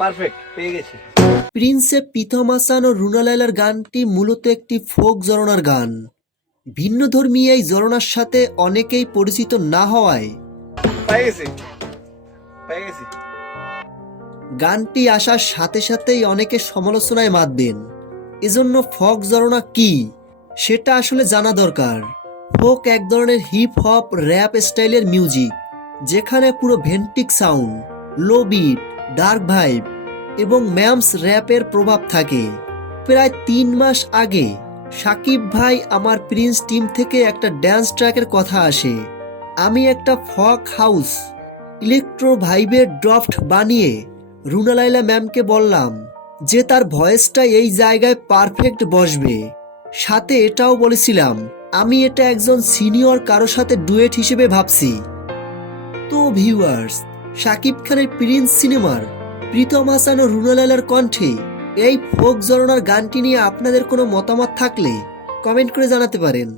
Perfect পেয়ে গেছি। প্রিন্সে প্রীতম হাসান ও রুনা লায়লার গানটি মূলত একটি ফোক জরনার গান। ভিন্নধর্মী এই জরনার সাথে অনেকেই পরিচিত না হওয়ায় পেয়ে গেছি, পেয়ে গেছি। গানটি আসার সাথে সাথেই অনেকে সমালোচনায় মাতবেন। এজন্য ফোক জরনা কি সেটা আসলে জানা দরকার। ফোক এক ধরনের হিপ হপ র্যাপ স্টাইলের মিউজিক, যেখানে পুরো ভেন্টিক sound, low bit, dark vibe এবং ম্যামস র্যাপের প্রভাব থাকে। প্রায় 3 মাস আগে সাকিব ভাই আমার প্রিন্স টিম থেকে একটা ড্যান্স ট্র্যাকের কথা আসে। আমি একটা ফক হাউস ইলেকট্রো ভাইবের ড্রাফট বানিয়ে রুনা লায়লা ম্যামকে বললাম যে তার ভয়েসটা এই জায়গায় পারফেক্ট বসবে। সাথে এটাও বলেছিলাম আমি এটা একজন সিনিয়র কারো সাথে ডুয়েট হিসেবে ভাবছি। তো ভিউয়ার্স, শাকিব খানের প্রিন্স সিনেমার প্রীতম হাসান ও রুনা লায়লার কণ্ঠে এই ফোক জরনার গানটি নিয়ে আপনাদের কোনো মতামত থাকলে কমেন্ট করে জানাতে পারেন।